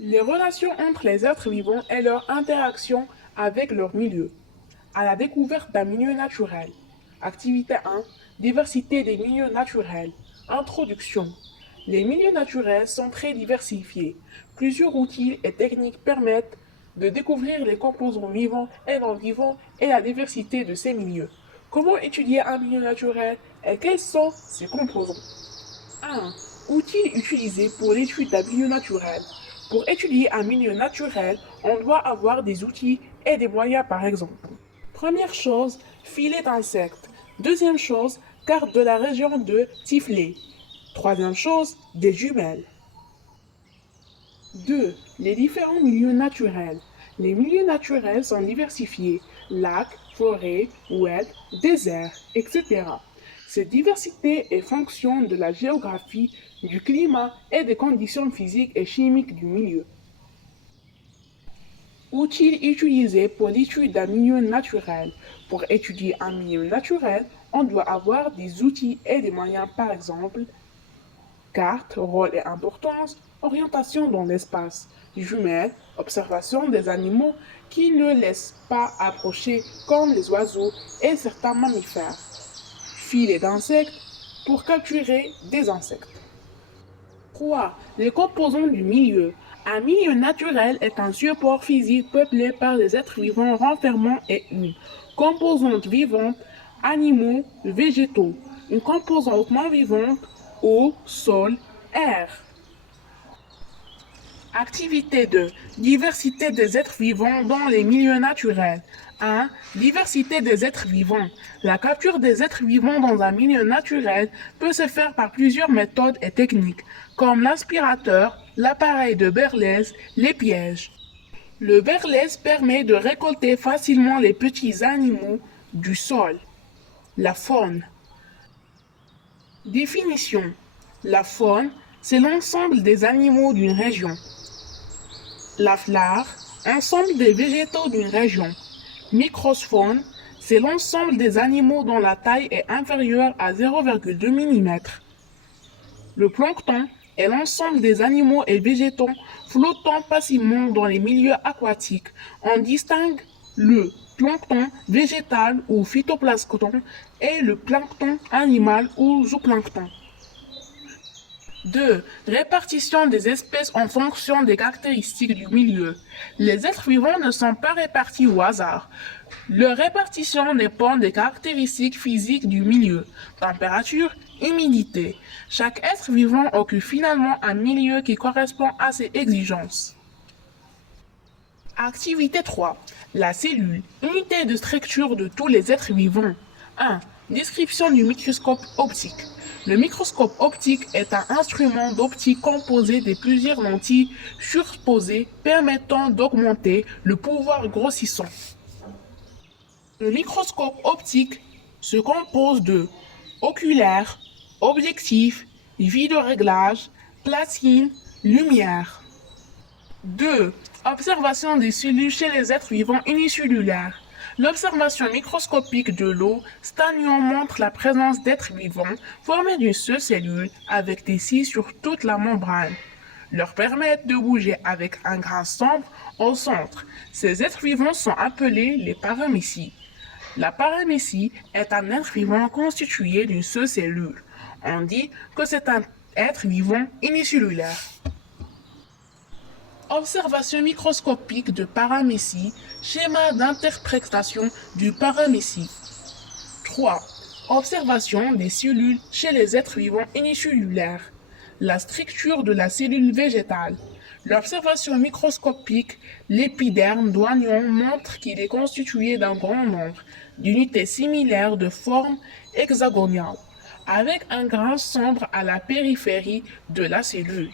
Les relations entre les êtres vivants et leur interaction avec leur milieu. À la découverte d'un milieu naturel. Activité 1. Diversité des milieux naturels. Introduction. Les milieux naturels sont très diversifiés. Plusieurs outils et techniques permettent de découvrir les composants vivants et non vivants et la diversité de ces milieux. Comment étudier un milieu naturel et quels sont ses composants? 1. Outils utilisés pour l'étude d'un milieu naturel. Pour étudier un milieu naturel, on doit avoir des outils et des moyens par exemple. Première chose, filet d'insectes. Deuxième chose, carte de la région de Tiflé. Troisième chose, des jumelles. 2. Les différents milieux naturels. Les milieux naturels sont diversifiés. Lacs, forêts, oued, déserts, etc. Cette diversité est fonction de la géographie, du climat et des conditions physiques et chimiques du milieu. Outils utilisés pour l'étude d'un milieu naturel. Pour étudier un milieu naturel, on doit avoir des outils et des moyens, par exemple, carte, rôle et importance, orientation dans l'espace, jumelles, observation des animaux qui ne laissent pas approcher comme les oiseaux et certains mammifères, filets d'insectes pour capturer des insectes. 3. Les composants du milieu. Un milieu naturel est un support physique peuplé par des êtres vivants renfermant et une composante vivante, animaux, végétaux, une composante non vivante, eau, sol, air. Activité 2. Diversité des êtres vivants dans les milieux naturels. 1. Diversité des êtres vivants. La capture des êtres vivants dans un milieu naturel peut se faire par plusieurs méthodes et techniques, comme l'aspirateur, l'appareil de Berlez, les pièges. Le Berlez permet de récolter facilement les petits animaux du sol. La faune. Définition. La faune, c'est l'ensemble des animaux d'une région. La flore, ensemble des végétaux d'une région. Microfaune, c'est l'ensemble des animaux dont la taille est inférieure à 0,2 mm. Le plancton est l'ensemble des animaux et végétaux flottant passivement dans les milieux aquatiques. On distingue le plancton végétal ou phytoplancton et le plancton animal ou zooplancton. 2. Répartition des espèces en fonction des caractéristiques du milieu. Les êtres vivants ne sont pas répartis au hasard. Leur répartition dépend des caractéristiques physiques du milieu, température, humidité. Chaque être vivant occupe finalement un milieu qui correspond à ses exigences. Activité 3. La cellule, unité de structure de tous les êtres vivants. 1. Description du microscope optique. Le microscope optique est un instrument d'optique composé de plusieurs lentilles surposées permettant d'augmenter le pouvoir grossissant. Le microscope optique se compose de oculaire, objectif, vide-réglage, platine, lumière. 2. Observation des cellules chez les êtres vivants unicellulaires. L'observation microscopique de l'eau stagnant montre la présence d'êtres vivants formés d'une seule cellule avec des cils sur toute la membrane. Leur permettent de bouger avec un grain sombre au centre. Ces êtres vivants sont appelés les paramécies. La paramécie est un être vivant constitué d'une seule cellule. On dit que c'est un être vivant unicellulaire. Observation microscopique de paramécie, schéma d'interprétation du paramécie. 3. Observation des cellules chez les êtres vivants unicellulaires. La structure de la cellule végétale. L'observation microscopique, l'épiderme d'oignon montre qu'il est constitué d'un grand nombre d'unités similaires de forme hexagonale, avec un grain sombre à la périphérie de la cellule.